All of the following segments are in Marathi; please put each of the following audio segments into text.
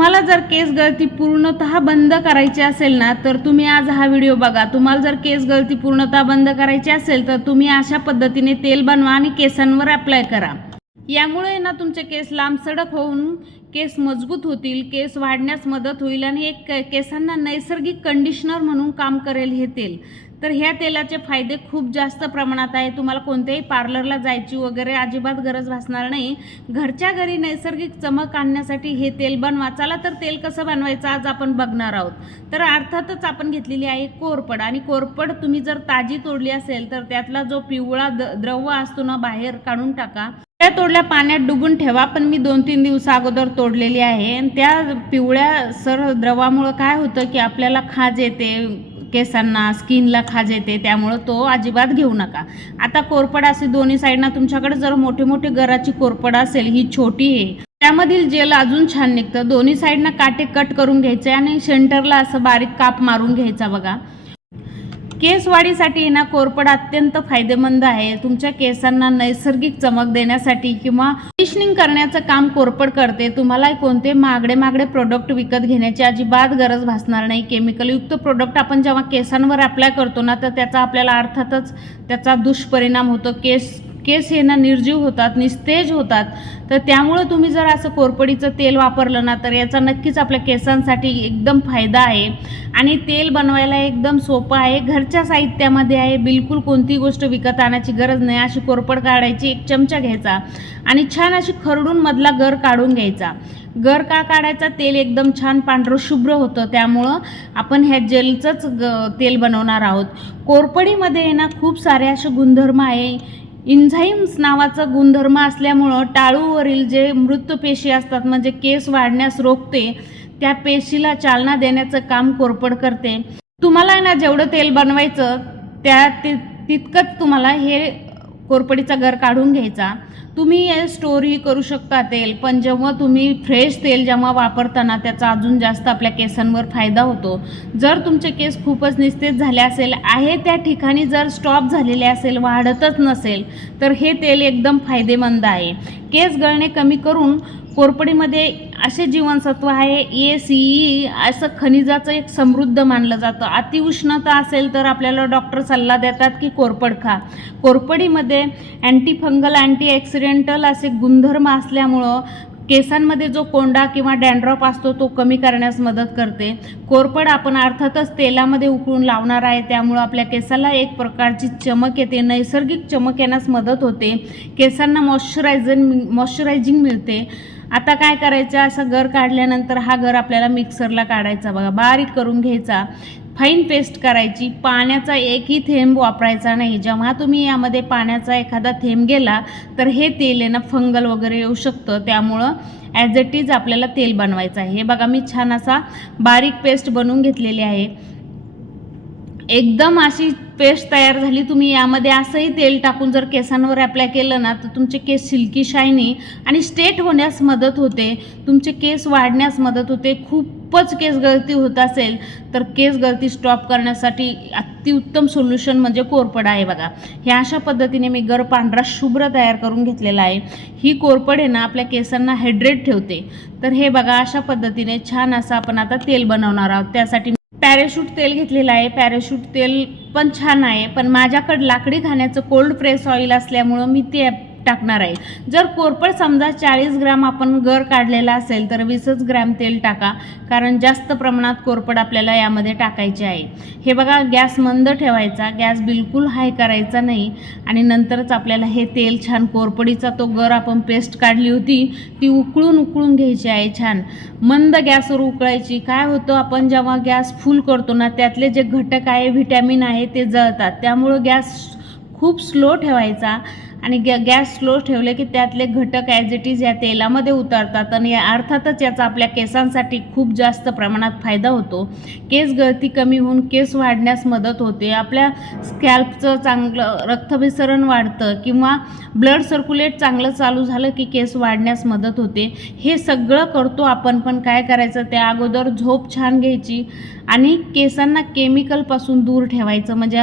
तुम्हाला जर केस गळती पूर्णतः बंद करायची असेल ना, तर तुम्ही आज हा व्हिडिओ बघा। तुम्हाला जर केस गळती पूर्णतः बंद करायची असेल तर तुम्ही अशा पद्धतीने तेल बनवा आणि केसांवर अप्लाय करा। यामुळे ना तुमचे केस लांब सडक होऊन केस मजबूत होतील, केस वाढण्यास मदत होईल आणि एक केसांना नैसर्गिक कंडिशनर म्हणून काम करेल हे तेल। तर ह्या तेलाचे फायदे खूप जास्त प्रमाणात आहे। तुम्हाला कोणत्याही पार्लरला जायची वगैरे अजिबात गरज भासणार नाही। घरच्या घरी नैसर्गिक चमक आणण्यासाठी हे तेल बनवा। चला तर तेल कसं बनवायचं आज आपण बघणार आहोत। तर अर्थातच आपण घेतलेली आहे कोरपड, आणि कोरपड तुम्ही जर ताजी तोडली असेल तर त्यातला जो पिवळा द्रव असतो ना बाहेर काढून टाका। त्या तोडल्या पाण्यात डुबून ठेवा, पण मी 2-3 दिवस अगोदर तोडलेली आहे। आणि त्या पिवळ्या सर द्रवामुळे काय होतं की आपल्याला खाज येते, केसांना स्किनला खाज येते, त्यामुळे तो अजिबात घेऊ नका। आता कोरपड असे दोन्ही साईडना तुमच्याकडे जर मोठे मोठे गराची कोरपड असेल, ही छोटी आहे, त्यामधील जेल अजून छान निघतं। दोन्ही साईडना काटे कट करून घ्यायचे आणि सेंटरला असं बारीक काप मारून घ्यायचा बघा। केस वाढीसाठी ना कोरपड अत्यंत फायदेमंद आहे। तुमच्या केसांना नैसर्गिक चमक देण्यासाठी किंवा कंडिशनिंग करण्याचं काम कोरपड करते। तुम्हाला कोणते महागडे प्रोडक्ट विकत घेण्याची अजिबात गरज भासणार नाही। केमिकलयुक्त प्रोडक्ट आपण जेव्हा केसांवर अप्लाय करतो ना, तर त्याचा आपल्याला अर्थातच त्याचा दुष्परिणाम होतो। केस हे ना निर्जीव होतात, निस्तेज होतात। तर त्यामुळे तुम्ही जर असं कोरपडीचं तेल वापरलं ना, तर याचा नक्कीच आपल्या केसांसाठी एकदम फायदा आहे। आणि तेल बनवायला एकदम सोपं आहे, घरच्या साहित्यामध्ये आहे। बिलकुल कोणती गोष्ट विकत आणायची गरज नाही। अशी कोरपड काढायची, 1 चमचा घ्यायचा आणि छान अशी खरडून मधला गर काढून घ्यायचा। गर का काढायचा? तेल एकदम छान पांढरं शुभ्र होतं, त्यामुळं आपण ह्या जेलचंच तेल बनवणार आहोत। कोरपडीमध्ये ना खूप सारे असे गुणधर्म आहे। एन्झाईम्स नावाचा गुणधर्म असल्यामुळं टाळूवरील जे मृत पेशी असतात, म्हणजे केस वाढण्यास रोखते, त्या पेशीला चालना देण्याचं काम कोरपड करते। तुम्हाला ना जेवढं तेल बनवायचं तितकंच तुम्हाला हे कोरपडीचा गर काढून घ्यायचा। तुम्ही हे स्टोरही करू शकता तेल, पण जेव्हा तुम्ही फ्रेश तेल जेव्हा वापरताना त्याचा अजून जास्त आपल्या केसांवर फायदा होतो। जर तुमचे केस खूपच निस्तेज झाले असेल, आहे त्या ठिकाणी जर स्टॉप झालेले असेल, वाढतच नसेल, तर हे तेल एकदम फायदेमंद आहे। केस गळणे कमी करून कोरपडीमध्ये असे जीवनसत्व आहे A, C, असं खनिजाचं एक समृद्ध मानलं जातं। अतिउष्णता असेल तर आपल्याला डॉक्टर सल्ला देतात की कोरपड खा। कोरपडीमध्ये अँटीफंगल, अँटीऑक्सिडेंटल असे गुणधर्म असल्यामुळं केसांमध्ये जो कोंडा किंवा डॅन्ड्रफ असतो तो कमी करण्यास मदत करते। कोरपड आपण अर्थातच तेलामध्ये उकळून लावणार आहे, त्यामुळं आपल्या केसाला एक प्रकारची चमक येते, नैसर्गिक चमक येण्यास मदत होते, केसांना मॉइश्चरायझिंग मिळते। आता काय करायचं, असं गर काढल्यानंतर हा गर आपल्याला मिक्सरला काढायचा बघा, बारीक करून घ्यायचा, फाईन पेस्ट करायची। पाण्याचा एकही थेंब वापरायचा नाही। जेव्हा तुम्ही यामध्ये पाण्याचा एखादा थेंब गेला तर हे तेल आहे ना फंगल वगैरे येऊ शकतं, त्यामुळं ॲज इट इज आपल्याला तेल बनवायचं आहे। हे बघा मी छान असा बारीक पेस्ट बनवून घेतलेली आहे। एकदम अशी पेस्ट तयार झाली। तुम्ही यामध्ये असंही तेल टाकून जर केसांवर अप्लाय केलं ना, तर तुमचे केस सिल्की शायनी आणि स्ट्रेट होण्यास मदत होते, तुमचे केस वाढण्यास मदत होते। खूपच केस गळती होत असेल तर केस गळती स्टॉप करण्यासाठी अतिउत्तम सोल्युशन म्हणजे कोरपड आहे बघा। हे अशा पद्धतीने मी गर पांढरा शुभ्र तयार करून घेतलेला आहे। ही कोरपड आहे ना आपल्या केसांना हायड्रेट ठेवते। तर हे बघा अशा पद्धतीने छान असं आपण आता तेल बनवणार आहोत। त्यासाठी पॅराशूट तेल घेतलेलं आहे। पॅराशूट तेल पण छान आहे, पण माझ्याकडे लाकडी खाण्याचं कोल्ड प्रेस ऑइल असल्यामुळं मी ते टाकणार आहे। जर कोरपड समजा 40 ग्रॅम आपण गर काढलेला असेल तर 20 ग्रॅम तेल टाका, कारण जास्त प्रमाणात कोरपड आपल्याला यामध्ये टाकायची आहे। हे बघा गॅस मंद ठेवायचा, गॅस बिलकुल हाय करायचा नाही, आणि नंतरच आपल्याला हे तेल छान कोरपडीचा तो गर आपण पेस्ट काढली होती ती उकळून घ्यायची आहे। छान मंद गॅसवर उकळायची। काय होतं, आपण जेव्हा गॅस फुल करतो ना, त्यातले जे घटक आहे, व्हिटॅमिन आहे, ते जळतात, त्यामुळं गॅस खूप स्लो ठेवायचा। आणि गॅस स्लो ठेवले की त्यातले घटक ॲज इट इज या तेलामध्ये उतरतात, आणि अर्थातच याचा आपल्या केसांसाठी खूप जास्त प्रमाणात फायदा होतो। केस गळती कमी होऊन केस वाढण्यास मदत होते, आपल्या स्कॅल्पचं चांगलं रक्तभिसरण वाढतं, किंवा ब्लड सर्क्युलेट चांगलं चालू झालं की केस वाढण्यास मदत होते। हे सगळं करतो आपण, पण काय करायचं, त्या अगोदर झोप छान घ्यायची आणि केसांना केमिकलपासून दूर ठेवायचं, म्हणजे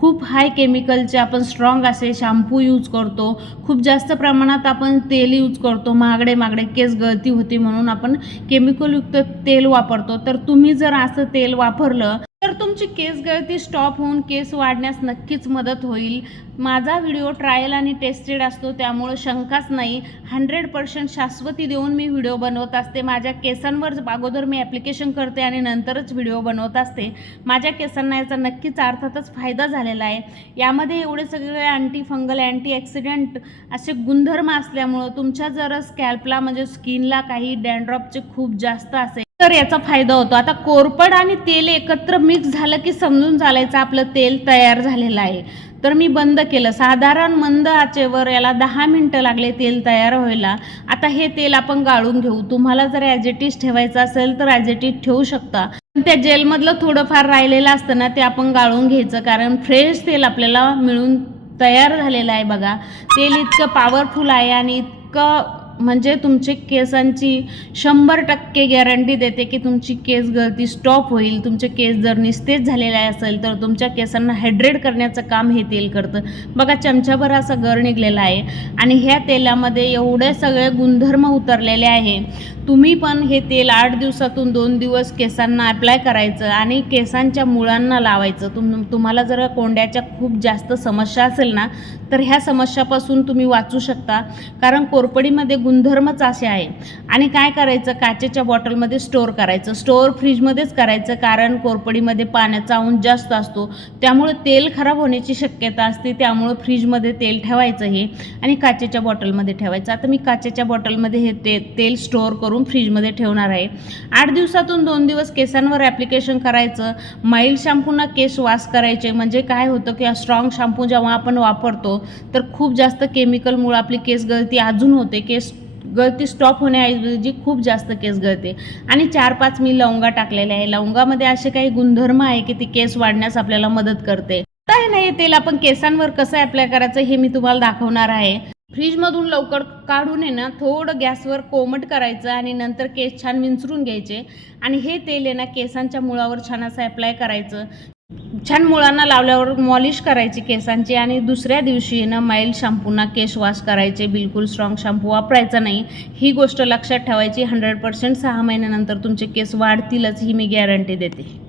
खूप हाय केमिकलचे आपण स्ट्रॉंग असे शॅम्पू यूज करतो, खूप जास्त प्रमाणात आपण तेल यूज करतो, महागडे केस गळती होते म्हणून आपण केमिकलयुक्त तेल वापरतो. तर तुम्ही जर असं तेल वापरलं तर तुमची केस गळती स्टॉप होऊन केस वाढण्यास नक्कीच मदत होईल. माझा व्हिडिओ ट्रायल आणि टेस्टेड असतो, त्यामुळे शंकाच नाही. 100% शाश्वती देऊन मी व्हिडिओ बनवत असते. माझ्या केसांवर अगोदर मी ॲप्लिकेशन करते आणि नंतरच व्हिडिओ बनवत असते. माझ्या केसांना याचा नक्कीच अर्थातच फायदा झालेला आहे. यामध्ये एवढे सगळे अँटी फंगल, अँटी ॲक्सिडेंट असे गुणधर्म असल्यामुळं तुमच्या जर स्कॅल्पला म्हणजे स्किनला काही डॅन्ड्रफचे खूप जास्त असेल तर याचा फायदा होतो. आता कोरपड आणि तेल एकत्र मिक्स झालं की समजून चालायचं आपलं तेल तयार झालेलं आहे. तर मी बंद केलं. साधारण मंद आचेवर याला 10 मिनटं लागले तेल तयार व्हायला. आता हे तेल आपण गाळून घेऊ. तुम्हाला जर ॲज इट इज ठेवायचं असेल तर ॲज इट इज ठेवू शकता. त्या जेलमधलं थोडंफार राहिलेलं असतं ना, ते आपण गाळून घ्यायचं, कारण फ्रेश तेल आपल्याला मिळून तयार झालेलं आहे. बघा, तेल इतकं पॉवरफुल आहे आणि इतकं म्हणजे तुमचे केसांची 100% गॅरंटी देते की तुमची केस गळती स्टॉप होईल. तुमचे केस जर निस्तेज झालेले असेल तर तुमच्या केसांना हायड्रेट करण्याचं काम हे तेल करतं. बघा, चमच्याभर असा गर निघलेला आहे आणि ह्या तेलामध्ये एवढे सगळे गुणधर्म उतरलेले आहे. तुम्ही पण हे तेल 8 दिवसातून 2 दिवस केसांना अप्लाय करायचं आणि केसांच्या मुळांना लावायचं. तुम्हाला जर कोंड्याच्या खूप जास्त समस्या असेल ना, तर ह्या समस्यापासून तुम्ही वाचू शकता, कारण कोरपडीमध्ये गुणधर्मच असे आहे. आणि काय करायचं, काचेच्या बॉटलमध्ये स्टोअर करायचं. स्टोअर फ्रीजमध्येच करायचं, कारण कोरपडीमध्ये पाण्याचा अंश जास्त असतो, त्यामुळे तेल खराब होण्याची शक्यता असते. त्यामुळे फ्रीजमध्ये तेल ठेवायचं हे आणि काचेच्या बॉटलमध्ये ठेवायचं. आता मी काचेच्या बॉटलमध्ये हे तेल स्टोअर करून फ्रीजमध्ये ठेवणार आहे. 8 दिवसातून 2 दिवस केसांवर ॲप्लिकेशन करायचं. माइल्ड शॅम्पूना केस वॉश करायचे. म्हणजे काय होतं की स्ट्रॉंग शॅम्पू जेव्हा आपण वापरतो तर खूप जास्त केमिकलमुळे आपली केस गळती अजून होते. केस गळती स्टॉप होण्याऐवजी खूप जास्त केस गळते. आणि 4-5 मी लवंगा टाकलेले आहे. लवंगामध्ये असे काही गुणधर्म आहे की ती केस वाढण्यास आपल्याला मदत करते. काय नाही, तेल आपण केसांवर कसं ॲप्लाय करायचं हे मी तुम्हाला दाखवणार आहे. फ्रीजमधून लवकर काढून आहे ना, थोडं गॅसवर कोमट करायचं आणि नंतर केस छान विंचरून घ्यायचे आणि हे तेल आहे ना केसांच्या मुळावर छान असं ॲप्लाय करायचं. छान मुळांना लावल्यावर मॉलिश करायची केसांची आणि दुसऱ्या दिवशी ना माइल्ड शॅम्पूना केस वॉश करायचे. बिलकुल स्ट्रॉंग शॅम्पू वापरायचा नाही. ही गोष्ट लक्षात ठेवायची. 100% 6 महिन्यानंतर तुमचे केस वाढतीलच, ही मी गॅरंटी देते.